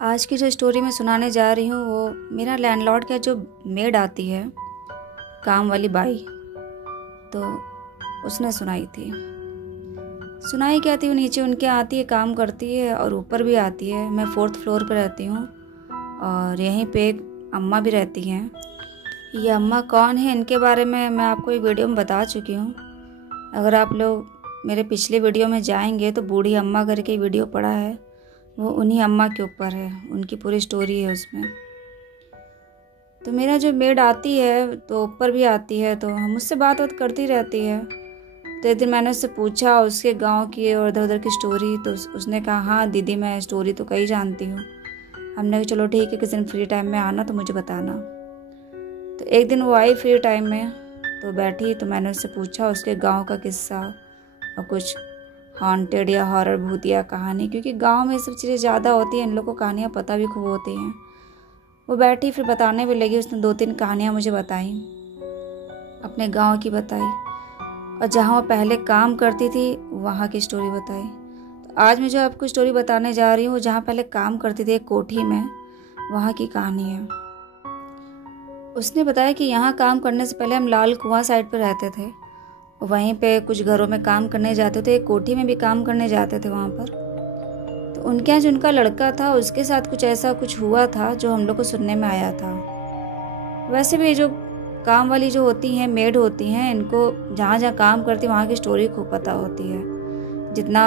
आज की जो स्टोरी मैं सुनाने जा रही हूँ वो मेरा लैंडलॉर्ड का जो मेड आती है, काम वाली बाई, तो उसने सुनाई थी। सुनाई क्या थी, वो नीचे उनके आती है, काम करती है और ऊपर भी आती है। मैं 4th फ्लोर पर रहती हूँ और यहीं पे एक अम्मा भी रहती हैं। ये अम्मा कौन है, इनके बारे में मैं आपको एक वीडियो में बता चुकी हूँ। अगर आप लोग मेरे पिछले वीडियो में जाएंगे तो बूढ़ी अम्मा करके वीडियो पड़ा है, वो उन्हीं अम्मा के ऊपर है, उनकी पूरी स्टोरी है उसमें। तो मेरा जो मेड आती है तो ऊपर भी आती है, तो हम उससे बात करती रहती है। तो एक दिन मैंने उससे पूछा उसके गांव की और इधर उधर की स्टोरी, तो उसने कहा हाँ दीदी मैं स्टोरी तो कई जानती हूँ। हमने कहा चलो ठीक है, किसी दिन फ्री टाइम में आना तो मुझे बताना। तो एक दिन वो आई फ्री टाइम में, तो बैठी, तो मैंने उससे पूछा उसके गाँव का किस्सा और कुछ हॉन्टेड या हॉरर भूतिया कहानी, क्योंकि गांव में ये सब चीज़ें ज़्यादा होती हैं, इन लोगों को कहानियाँ पता भी खूब होती हैं। वो बैठी फिर बताने भी लगी, उसने 2-3 कहानियाँ मुझे बताई, अपने गांव की बताई और जहाँ वो पहले काम करती थी वहाँ की स्टोरी बताई। तो आज मैं जो आपको स्टोरी बताने जा रही हूँ, जहाँ पहले काम करती थी एक कोठी में, वहाँ की कहानी है। उसने बताया कि यहाँ काम करने से पहले हम लाल कुआं साइड पर रहते थे, वहीं पे कुछ घरों में काम करने जाते थे, एक कोठी में भी काम करने जाते थे वहाँ पर। तो उनके यहाँ जो उनका लड़का था उसके साथ कुछ ऐसा कुछ हुआ था जो हम लोग को सुनने में आया था। वैसे भी जो काम वाली जो होती हैं, मेड होती हैं, इनको जहाँ जहाँ काम करती वहाँ की स्टोरी खूब पता होती है। जितना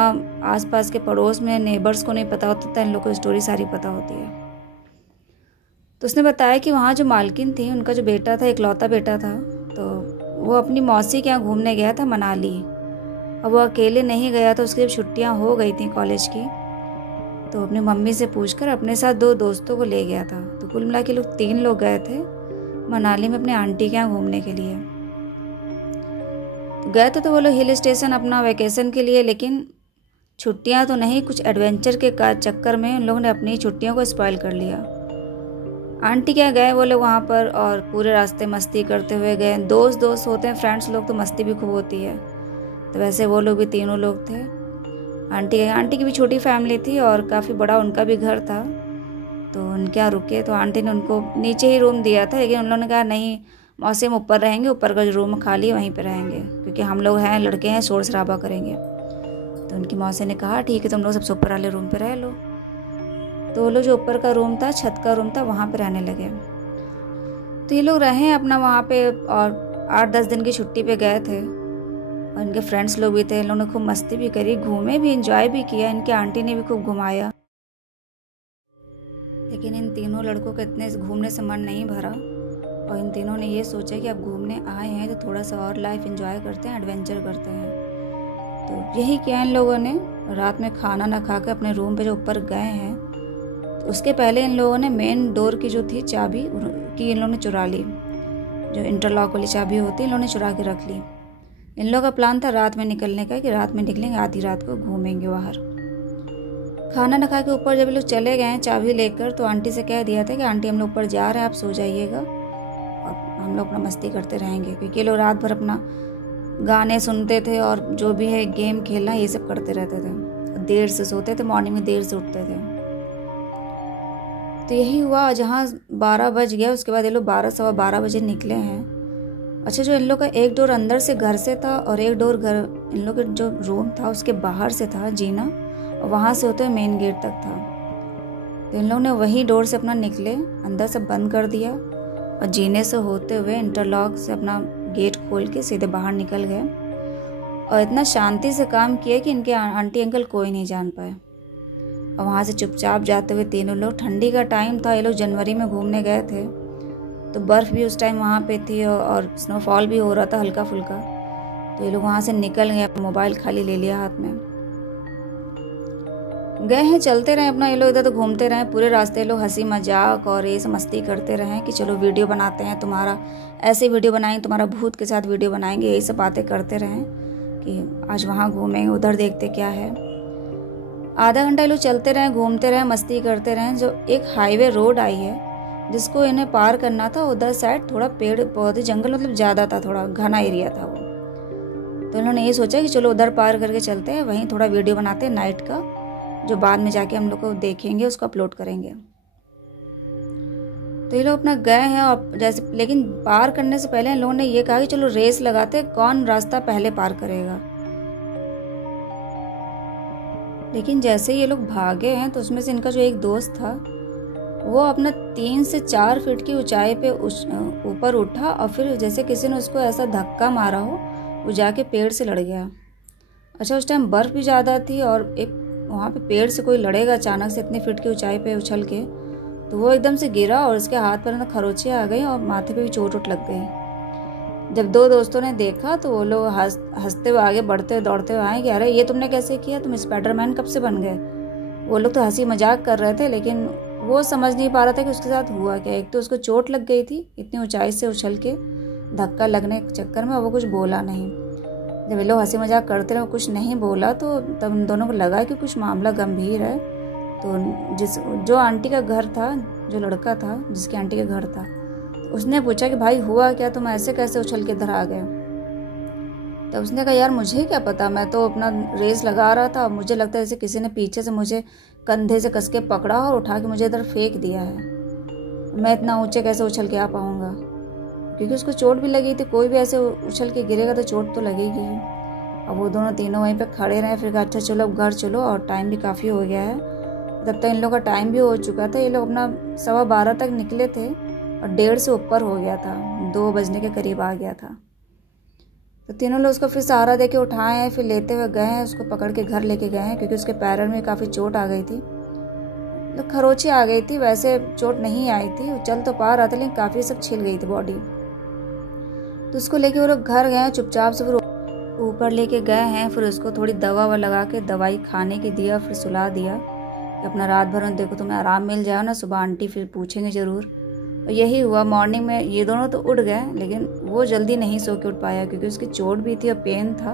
आसपास के पड़ोस में नेबर्स को नहीं पता होता था, इन लोग को स्टोरी सारी पता होती है। तो उसने बताया कि वहाँ जो मालकिन थी, उनका जो बेटा था, इकलौता बेटा था, तो वो अपनी मौसी के यहाँ घूमने गया था मनाली। अब वो अकेले नहीं गया था, उसकी जब छुट्टियाँ हो गई थी कॉलेज की, तो अपनी मम्मी से पूछकर अपने साथ 2 दोस्तों को ले गया था। तो कुल मिला के लोग 3 लोग गए थे मनाली में अपने आंटी के यहाँ घूमने के लिए। तो गए तो वो लोग हिल स्टेशन अपना वैकेशन के लिए, लेकिन छुट्टियाँ तो नहीं, कुछ एडवेंचर के चक्कर में उन लोगों ने अपनी छुट्टियों को स्पॉइल कर लिया। आंटी क्या गए वो लोग वहाँ पर और पूरे रास्ते मस्ती करते हुए गए। दोस्त होते हैं, फ्रेंड्स लोग, तो मस्ती भी खूब होती है। तो वैसे वो लोग भी 3 लोग थे। आंटी की भी छोटी फैमिली थी और काफ़ी बड़ा उनका भी घर था। तो उनके यहाँ रुके, तो आंटी ने उनको नीचे ही रूम दिया था, लेकिन उन लोगों ने कहा नहीं मौसी हम ऊपर रहेंगे, ऊपर का जो रूम खाली है वहीं पर रहेंगे, क्योंकि हम लोग हैं, लड़के हैं, शोर शराबा करेंगे। तो उनकी मौसी ने कहा ठीक है तुम लोग सबसे ऊपर वाले रूम पर रह लो। तो वो लोग जो ऊपर का रूम था, छत का रूम था, वहाँ पे रहने लगे। तो ये लोग रहे अपना वहाँ पे और 8-10 दिन की छुट्टी पे गए थे और इनके फ्रेंड्स लोग भी थे। इन लोगों ने खूब मस्ती भी करी, घूमे भी, एंजॉय भी किया। इनकी आंटी ने भी खूब घुमाया, लेकिन इन तीनों लड़कों के इतने घूमने से मन नहीं भरा और इन तीनों ने ये सोचा कि अब घूमने आए हैं तो थोड़ा सा और लाइफ एंजॉय करते हैं, एडवेंचर करते हैं। तो यही किया इन लोगों ने। रात में खाना ना खा के अपने रूम पे जो ऊपर गए हैं, उसके पहले इन लोगों ने मेन डोर की जो थी चाबी की इन लोगों ने चुरा ली। जो इंटरलॉक वाली चाबी होती है, इन लोगों ने चुरा के रख ली। इन लोगों का प्लान था रात में निकलने का, कि रात में निकलेंगे, आधी रात को घूमेंगे बाहर। खाना न खा के ऊपर जब लोग चले गए चाबी लेकर, तो आंटी से कह दिया था कि आंटी हम लोग ऊपर जा रहे हैं, आप सो जाइएगा और हम लोग अपना मस्ती करते रहेंगे, क्योंकि ये लोग रात भर अपना गाने सुनते थे और जो भी है गेम खेलना ये सब करते रहते थे। देर से सोते थे, मॉर्निंग में देर से उठते थे। तो यही हुआ, जहाँ 12 बज गया उसके बाद ये लोग 12-12:15 बजे निकले हैं। अच्छा, जो इन लोग का एक डोर अंदर से घर से था और एक डोर घर इन लोग का जो रूम था उसके बाहर से था, जीना, और वहाँ से होते हुए मेन गेट तक था। तो इन लोगों ने वही डोर से अपना निकले, अंदर से बंद कर दिया और जीने से होते हुए इंटरलॉक से अपना गेट खोल के सीधे बाहर निकल गए और इतना शांति से काम किया कि इनके आंटी अंकल कोई नहीं जान पाए। और वहाँ से चुपचाप जाते हुए तीनों लोग, ठंडी का टाइम था, ये लोग जनवरी में घूमने गए थे, तो बर्फ़ भी उस टाइम वहाँ पे थी और स्नोफॉल भी हो रहा था हल्का फुल्का। तो ये लोग वहाँ से निकल गए, मोबाइल खाली ले लिया हाथ में, गए हैं, चलते रहे अपना। ये लोग इधर तो घूमते रहे पूरे रास्ते, लोग हंसी मजाक और ये सब मस्ती करते रहे कि चलो वीडियो बनाते हैं, तुम्हारा ऐसे वीडियो बनाएंगे, तुम्हारा भूत के साथ वीडियो बनाएंगे, यही सब बातें करते रहे कि आज वहाँ घूमेंगे, उधर देखते क्या है। आधा घंटा लोग चलते रहे, घूमते रहे, मस्ती करते रहे। जो एक हाईवे रोड आई है जिसको इन्हें पार करना था, उधर साइड थोड़ा पेड़ पौधे जंगल मतलब ज़्यादा था, थोड़ा घना एरिया था वो। तो इन्होंने ये सोचा कि चलो उधर पार करके चलते हैं, वहीं थोड़ा वीडियो बनाते हैं नाइट का, जो बाद में जाके हम लोग को देखेंगे, उसको अपलोड करेंगे। तो ये लोग अपना गए हैं और जैसे, लेकिन पार करने से पहले इन लोगों ने ये कहा कि चलो रेस लगाते कौन रास्ता पहले पार करेगा। लेकिन जैसे ये लोग भागे हैं तो उसमें से इनका जो एक दोस्त था वो अपना 3 से 4 फीट की ऊंचाई पे ऊपर उठा और फिर जैसे किसी ने उसको ऐसा धक्का मारा हो, वो जाके पेड़ से लड़ गया। अच्छा, उस टाइम बर्फ़ भी ज़्यादा थी और एक वहाँ पे पेड़ से कोई लड़ेगा अचानक से इतनी फीट की ऊंचाई पे उछल के, तो वो एकदम से गिरा और उसके हाथ पर अंदर खरोंचियाँ आ गई और माथे पे भी चोट लग गई। जब 2 दोस्तों ने देखा तो वो लोग हंसते हुए आगे बढ़ते हुए दौड़ते हुए आए कि अरे ये तुमने कैसे किया, तुम स्पाइडरमैन कब से बन गए। वो लोग तो हंसी मजाक कर रहे थे, लेकिन वो समझ नहीं पा रहा था कि उसके साथ हुआ क्या। एक तो उसको चोट लग गई थी इतनी ऊंचाई से उछल के, धक्का लगने के चक्कर में, और वो कुछ बोला नहीं। जब ये लोग हंसी मजाक करते रहे, कुछ नहीं बोला, तो तब उन दोनों को लगा कि कुछ मामला गंभीर है। तो जो आंटी का घर था, जो लड़का था जिसकी आंटी का घर था, तो उसने पूछा कि भाई हुआ क्या, तुम ऐसे कैसे उछल के इधर आ गए। तो उसने कहा यार मुझे क्या पता, मैं तो अपना रेस लगा रहा था, मुझे लगता है जैसे किसी ने पीछे से मुझे कंधे से कस के पकड़ा और उठा के मुझे इधर फेंक दिया है। मैं इतना ऊंचे कैसे उछल के आ पाऊंगा, क्योंकि उसको चोट भी लगी थी। कोई भी ऐसे उछल के गिरेगा तो चोट तो लगेगी। अब वो दोनों तीनों वहीं पे खड़े रहे। फिर कहा अच्छा चलो अब घर चलो, और टाइम भी काफ़ी हो गया है। तब तक इन लोगों का टाइम भी हो चुका था। ये लोग अपना 12:15 तक निकले थे और 1:30 से ऊपर हो गया था, 2 बजने के करीब आ गया था। तो तीनों लोग उसको फिर सहारा देके उठाए हैं, फिर लेते हुए गए हैं, उसको पकड़ के घर लेके गए हैं, क्योंकि उसके पैरों में काफ़ी चोट आ गई थी, तो खरोंची आ गई थी। वैसे चोट नहीं आई थी, वो चल तो पा रहा था, लेकिन काफ़ी सब छिल गई थी बॉडी। तो उसको लेके वो लोग घर गए, चुपचाप से फिर ऊपर लेके गए हैं। फिर उसको थोड़ी दवा लगा के दवाई खाने की दिया, फिर सुला दिया कि अपना रात भर में देखो तुम्हें आराम मिल जाए ना, सुबह आंटी फिर पूछेंगे ज़रूर। और यही हुआ। मॉर्निंग में ये दोनों तो उठ गए, लेकिन वो जल्दी नहीं सो के उठ पाया, क्योंकि उसकी चोट भी थी और पेन था।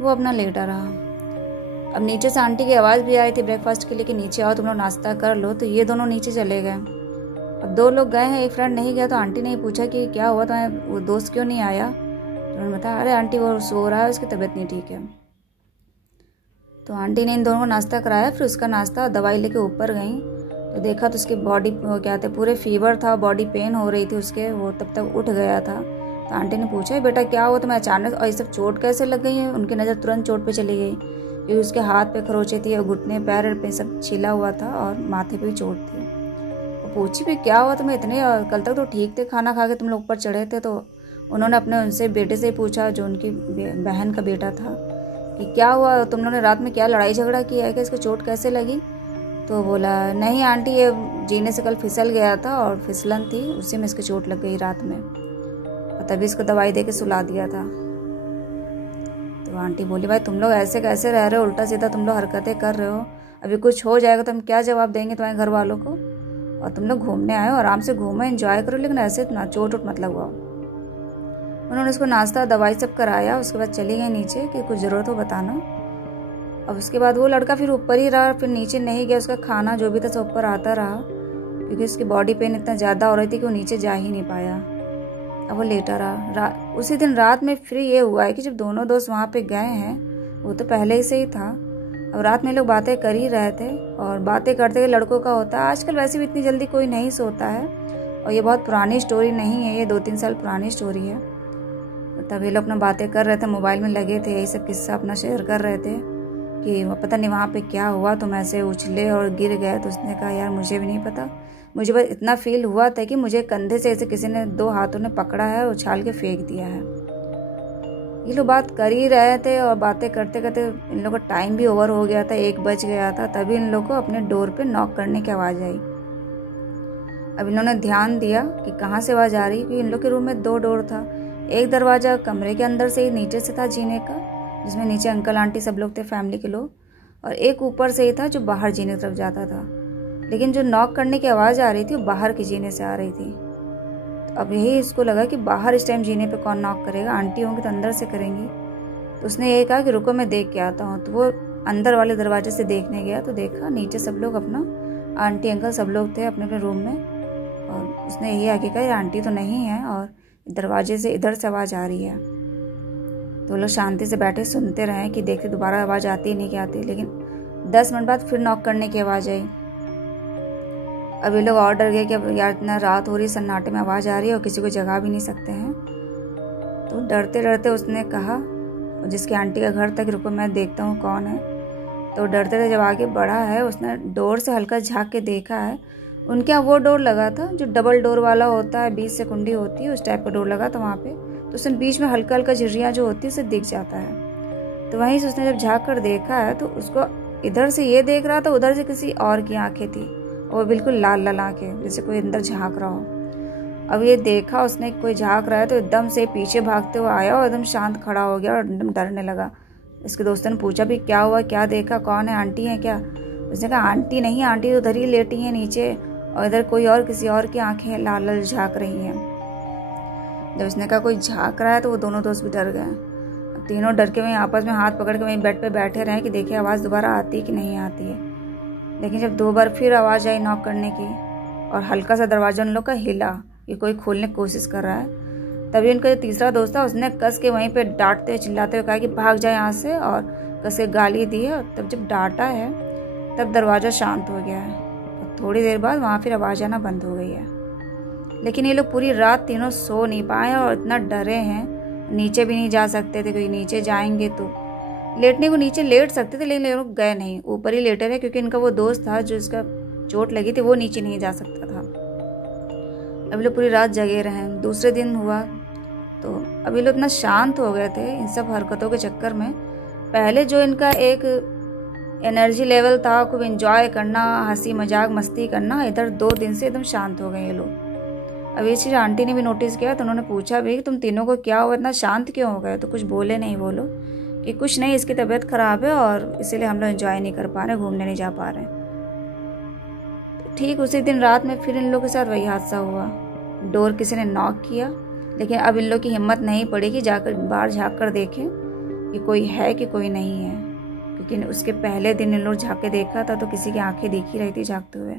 वो अपना लेटा रहा। अब नीचे से आंटी की आवाज़ भी आई थी ब्रेकफास्ट के लिए कि नीचे आओ, तुम लोग नाश्ता कर लो। तो ये दोनों नीचे चले गए। अब 2 लोग गए हैं, एक फ्रेंड नहीं गया। तो आंटी ने पूछा कि क्या हुआ तुम्हें, वो दोस्त क्यों नहीं आया। तो उन्होंने बताया अरे आंटी वो सो रहा है, उसकी तबीयत नहीं ठीक है। तो आंटी ने इन दोनों को नाश्ता कराया, फिर उसका नाश्ता दवाई लेके ऊपर गई। तो देखा तो उसकी बॉडी क्या थे, पूरे फीवर था, बॉडी पेन हो रही थी उसके। वो तब तक उठ गया था। तो आंटी ने पूछा बेटा क्या हुआ तुम्हें अचानक, और ये सब चोट कैसे लग गई है। उनकी नज़र तुरंत चोट पे चली गई, क्योंकि उसके हाथ पे खरोंचे थी और घुटने पैर पे सब छिला हुआ था और माथे पे भी चोट थी। वो पूछी भी क्या हुआ तुम्हें इतने, कल तक तो ठीक थे, खाना खा के तुम लोग ऊपर चढ़े थे। तो उन्होंने अपने उनसे बेटे से पूछा, जो उनकी बहन का बेटा था, कि क्या हुआ, तुम लोगों ने रात में क्या लड़ाई झगड़ा किया है, कि इसको चोट कैसे लगी। तो बोला नहीं आंटी ये जीने से कल फिसल गया था और फिसलन थी, उसी में इसकी चोट लग गई रात में, और तभी इसको दवाई दे के सुला दिया था। तो आंटी बोली भाई तुम लोग ऐसे कैसे रह रहे हो, उल्टा सीधा तुम लोग हरकतें कर रहे हो, अभी कुछ हो जाएगा तो हम क्या जवाब देंगे तुम्हारे घर वालों को। और तुम लोग घूमने आए हो, आराम से घूमो एंजॉय करो, लेकिन ऐसे ना चोट उठ मत लगवाओ। उन्होंने उसको नाश्ता दवाई सब कराया। उसके बाद चली गई नीचे कि कुछ ज़रूरत हो बताना। अब उसके बाद वो लड़का फिर ऊपर ही रहा, फिर नीचे नहीं गया। उसका खाना जो भी था सब ऊपर आता रहा, क्योंकि उसकी बॉडी पेन इतना ज़्यादा हो रही थी कि वो नीचे जा ही नहीं पाया। अब वो लेटा रहा। उसी दिन रात में फिर ये हुआ है कि जब दोनों दोस्त वहाँ पे गए हैं, वो तो पहले ही से ही था। अब रात में लोग बातें कर ही रहे थे, और बातें करते हुए लड़कों का होता है, आजकल वैसे भी इतनी जल्दी कोई नहीं सोता है, और ये बहुत पुरानी स्टोरी नहीं है, ये 2-3 साल पुरानी स्टोरी है। तब ये लोग अपना बातें कर रहे थे, मोबाइल में लगे थे, यही सब किस्सा अपना शेयर कर रहे थे कि पता नहीं वहाँ पे क्या हुआ, तुम ऐसे उछले और गिर गए। तो उसने कहा यार मुझे भी नहीं पता, मुझे बस इतना फील हुआ था कि मुझे कंधे से ऐसे किसी ने 2 हाथों ने पकड़ा है और उछाल के फेंक दिया है। ये लोग बात कर ही रहे थे, और बातें करते करते इन लोगों का टाइम भी ओवर हो गया था, 1 बज गया था। तभी इन लोगों को अपने डोर पे नॉक करने की आवाज़ आई। अब इन्होंने ध्यान दिया कि कहाँ से आवाज़ आ रही, क्योंकि इन लोग के रूम में 2 डोर था। एक दरवाज़ा कमरे के अंदर से ही नीचे से था जीने का, जिसमें नीचे अंकल आंटी सब लोग थे फैमिली के लोग, और एक ऊपर से ही था जो बाहर जीने की तरफ जाता था। लेकिन जो नॉक करने की आवाज़ आ रही थी वो बाहर के जीने से आ रही थी। तो अब यही इसको लगा कि बाहर इस टाइम जीने पे कौन नॉक करेगा, आंटी होंगी तो अंदर से करेंगी। तो उसने यही कहा कि रुको मैं देख के आता हूँ। तो वो अंदर वाले दरवाजे से देखने गया, तो देखा नीचे सब लोग अपना, आंटी अंकल सब लोग थे अपने अपने रूम में। और उसने यही आगे कहा आंटी तो नहीं है, और दरवाजे से इधर से आवाज़ आ रही है। तो लोग शांति से बैठे सुनते रहे कि देखते दोबारा आवाज़ आती नहीं कि आती, लेकिन 10 मिनट बाद फिर नॉक करने की आवाज़ आई। अब ये लोग और डर गए कि अब यार इतना रात हो रही, सन्नाटे में आवाज़ आ रही है और किसी को जगा भी नहीं सकते हैं। तो डरते डरते उसने कहा, जिसकी आंटी का घर तक, रुको मैं देखता हूँ कौन है। तो डरते डरते जब आगे बढ़ा है, उसने डोर से हल्का झाँक के देखा है। उनके यहाँ वो डोर लगा था जो डबल डोर वाला होता है, बीच से कुंडी होती है, उस टाइप का डोर लगा था वहाँ पे। तो उसने बीच में हल्का हल्का झिर्रियाँ जो होती है उसे दिख जाता है। तो वहीं से उसने जब झाँक कर देखा है तो उसको इधर से ये देख रहा था, उधर से किसी और की आंखें थी, और बिल्कुल लाल लाल आंखें, जैसे कोई अंदर झाँक रहा हो। अब ये देखा उसने कोई झाँक रहा है तो एकदम से पीछे भागते हुए आया और एकदम शांत खड़ा हो गया और एकदम डरने लगा। इसके दोस्तों ने पूछा भी क्या हुआ, क्या देखा, कौन है, आंटी है क्या? उसने कहा आंटी नहीं, आंटी तो उधर ही लेटी है नीचे, और इधर कोई और किसी और की आंखें लाल लाल झाँक रही हैं। जब उसने कहा कोई झाँक रहा है तो वो दोनों दोस्त भी डर गए। तीनों डर के वहीं आपस में हाथ पकड़ के वहीं बेड पे बैठे रहे कि देखिए आवाज़ दोबारा आती है कि नहीं आती है। लेकिन जब 2 बार फिर आवाज़ आई नॉक करने की और हल्का सा दरवाजा उन लोग का हिला कि कोई खोलने की कोशिश कर रहा है, तभी उनका जो तीसरा दोस्त था उसने कस के वहीं पे डांटते हुए चिल्लाते हुए कहा कि भाग जाए यहाँ से, और कस के गाली दी है। तब जब डांटा है तब दरवाज़ा शांत हो गया है और थोड़ी देर बाद वहाँ फिर आवाज़ आना बंद हो गई है। लेकिन ये लोग पूरी रात तीनों सो नहीं पाए और इतना डरे हैं, नीचे भी नहीं जा सकते थे क्योंकि नीचे जाएंगे तो लेटने को नीचे लेट सकते थे, लेकिन लोग गए नहीं, ऊपर ही लेटे रहे क्योंकि इनका वो दोस्त था जो इसका चोट लगी थी वो नीचे नहीं जा सकता था। अभी लोग पूरी रात जगे रहे। दूसरे दिन हुआ तो अभी लोग इतना शांत हो गए थे इन सब हरकतों के चक्कर में। पहले जो इनका एक एनर्जी लेवल था, खूब एंजॉय करना, हंसी मजाक मस्ती करना, इधर 2 दिन से एकदम शांत हो गए ये लोग। अब ये चीज़ आंटी ने भी नोटिस किया तो उन्होंने पूछा भी तुम तीनों को क्या हुआ, इतना शांत क्यों हो गए? तो कुछ बोले नहीं वो लोग कि कुछ नहीं, इसकी तबीयत खराब है और इसीलिए हम लोग एंजॉय नहीं कर पा रहे, घूमने नहीं जा पा रहे। तो ठीक उसी दिन रात में फिर इन लोगों के साथ वही हादसा हुआ। डोर किसी ने नॉक किया, लेकिन अब इन लोग की हिम्मत नहीं पड़ी कि जाकर बाहर झाँक कर देखें कि कोई है कि कोई नहीं है, क्योंकि उसके पहले दिन इन लोग झाँक के देखा था तो किसी की आंखें दिख ही रही थी झाँकते हुए।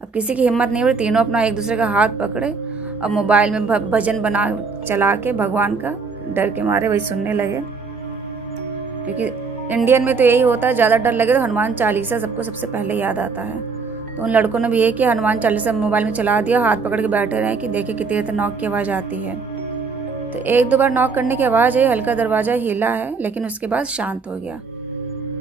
अब किसी की हिम्मत नहीं हुई, तीनों अपना एक दूसरे का हाथ पकड़े और मोबाइल में भजन बना चला के भगवान का डर के मारे वही सुनने लगे, क्योंकि इंडियन में तो यही होता है, ज़्यादा डर लगे तो हनुमान चालीसा सबको सबसे पहले याद आता है। तो उन लड़कों ने भी यही किया, हनुमान चालीसा मोबाइल में चला दिया, हाथ पकड़ के बैठे रहे कि देखे कितनी देर तक नॉक की आवाज़ आती है। तो 1-2 बार नॉक करने की आवाज़ आई, हल्का दरवाज़ा हिला है, लेकिन उसके बाद शांत हो गया।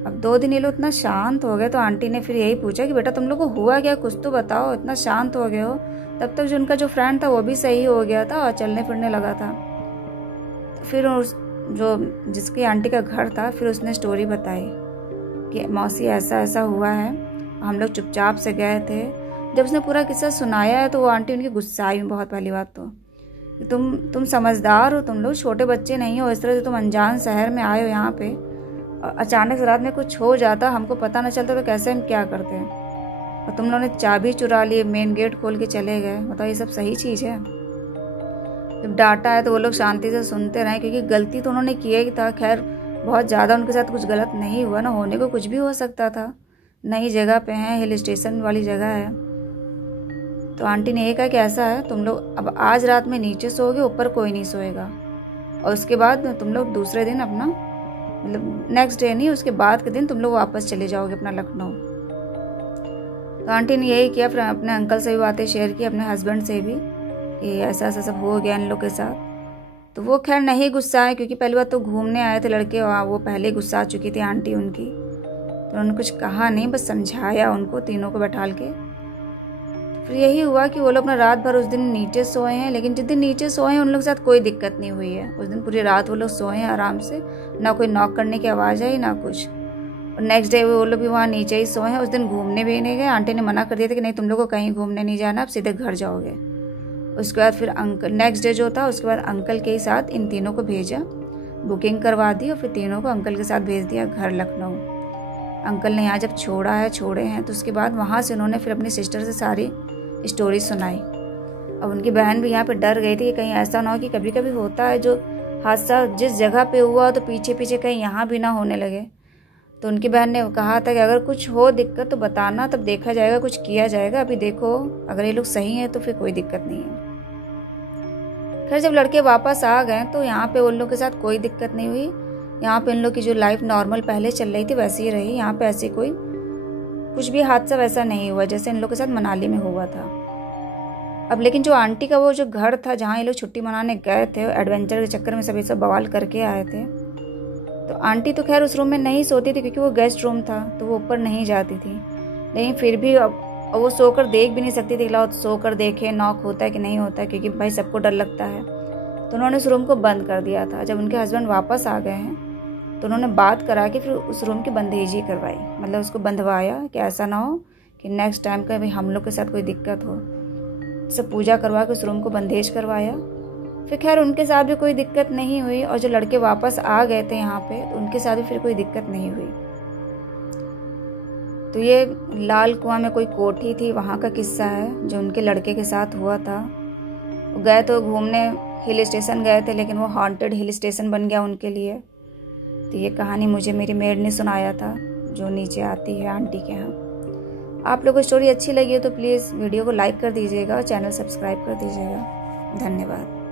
अब 2 दिन ये लोग इतना शांत हो गए तो आंटी ने फिर यही पूछा कि बेटा तुम लोग को हुआ क्या, कुछ तो बताओ, इतना शांत हो गए हो। तब तक जो उनका जो फ्रेंड था वो भी सही हो गया था और चलने फिरने लगा था। तो फिर जो जिसकी आंटी का घर था फिर उसने स्टोरी बताई कि मौसी ऐसा ऐसा हुआ है, हम लोग चुपचाप से गए थे। जब उसने पूरा किस्सा सुनाया है तो वो आंटी उनकी गुस्सा आई बहुत पहली बात तो, तुम समझदार हो, तुम लोग छोटे बच्चे नहीं हो, इस तरह से तुम अनजान शहर में आए हो यहाँ पे और अचानक से रात में कुछ हो जाता, हमको पता न चलता तो कैसे हम क्या करते हैं, और तुम लोगों ने चाबी चुरा ली, मेन गेट खोल के चले गए, बताओ ये सब सही चीज़ है? जब डांटा है तो वो लोग शांति से सुनते रहे, क्योंकि गलती तो उन्होंने किया ही था। खैर बहुत ज़्यादा उनके साथ कुछ गलत नहीं हुआ ना, होने को कुछ भी हो सकता था, नई जगह पे हैं, हिल स्टेशन वाली जगह है। तो आंटी ने ये कहा कि ऐसा है, तुम लोग अब आज रात में नीचे सोओगे, ऊपर कोई नहीं सोएगा, और उसके बाद तुम लोग दूसरे दिन अपना मतलब नेक्स्ट डे नहीं, उसके बाद के दिन तुम लोग वापस चले जाओगे अपना लखनऊ। तो आंटी ने यही किया, फिर अपने अंकल से भी बातें शेयर की, अपने हस्बैंड से भी कि ऐसा ऐसा सब हो गया इन लोग के साथ। तो वो खैर नहीं गुस्सा है, क्योंकि पहली बार तो घूमने आए थे लड़के और वो पहले गुस्सा आ चुकी थी आंटी उनकी। तो उन्होंने कुछ कहा नहीं, बस समझाया उनको तीनों को बैठाल के। फिर यही हुआ कि वो लोग अपना रात भर उस दिन नीचे सोए हैं, लेकिन जिस दिन नीचे सोए हैं उन लोग के साथ कोई दिक्कत नहीं हुई है। उस दिन पूरी रात वो लोग सोए हैं आराम से, ना कोई नॉक करने की आवाज़ आई ना कुछ। और नेक्स्ट डे वो लोग भी वहाँ नीचे ही सोए हैं। उस दिन घूमने भी नहीं गए, आंटी ने मना कर दिया था कि नहीं तुम लोग को कहीं घूमने नहीं जाना, आप सीधे घर जाओगे। उसके बाद फिर अंकल नेक्स्ट डे जो था उसके बाद अंकल के साथ इन तीनों को भेजा, बुकिंग करवा दी और फिर तीनों को अंकल के साथ भेज दिया घर लखनऊ। अंकल ने यहाँ जब छोड़े हैं तो उसके बाद वहाँ से उन्होंने फिर अपनी सिस्टर से सारी स्टोरी सुनाई। अब उनकी बहन भी यहाँ पे डर गई थी कि कहीं ऐसा ना हो कि कभी कभी होता है जो हादसा जिस जगह पे हुआ तो पीछे पीछे कहीं यहाँ भी ना होने लगे। तो उनकी बहन ने कहा था कि अगर कुछ हो दिक्कत तो बताना, तब देखा जाएगा, कुछ किया जाएगा। अभी देखो अगर ये लोग सही हैं तो फिर कोई दिक्कत नहीं है। खैर जब लड़के वापस आ गए तो यहाँ पे उन लोग के साथ कोई दिक्कत नहीं हुई। यहाँ पे इन लोग की जो लाइफ नॉर्मल पहले चल रही थी वैसे ही रही। यहाँ पे ऐसे कोई कुछ भी हादसा वैसा नहीं हुआ जैसे इन लोग के साथ मनाली में हुआ था। अब लेकिन जो आंटी का वो जो घर था जहाँ ये लोग छुट्टी मनाने गए थे, एडवेंचर के चक्कर में सभी सब बवाल करके आए थे, तो आंटी तो खैर उस रूम में नहीं सोती थी क्योंकि वो गेस्ट रूम था, तो वो ऊपर नहीं जाती थी। लेकिन फिर भी अब वो सोकर देख भी नहीं सकती थी, लाओ सोकर देखे नॉक होता है कि नहीं होता है, क्योंकि भाई सबको डर लगता है। तो उन्होंने उस रूम को बंद कर दिया था। जब उनके हस्बैंड वापस आ गए हैं तो उन्होंने बात करा के फिर उस रूम की बंदेजी करवाई, मतलब उसको बंधवाया कि ऐसा ना हो कि नेक्स्ट टाइम का भी हम लोग के साथ कोई दिक्कत हो। सब पूजा करवा के उस रूम को बंदेज करवाया। फिर खैर उनके साथ भी कोई दिक्कत नहीं हुई, और जो लड़के वापस आ गए थे यहाँ पे तो उनके साथ भी फिर कोई दिक्कत नहीं हुई। तो ये लाल कुआं में कोई कोठी थी, वहाँ का किस्सा है जो उनके लड़के के साथ हुआ था। वो गए तो घूमने हिल स्टेशन गए थे, लेकिन वो हॉन्टेड हिल स्टेशन बन गया उनके लिए। तो ये कहानी मुझे मेरी मेड ने सुनाया था जो नीचे आती है आंटी के यहाँ। आप लोगों को स्टोरी अच्छी लगी हो तो प्लीज़ वीडियो को लाइक कर दीजिएगा और चैनल सब्सक्राइब कर दीजिएगा। धन्यवाद।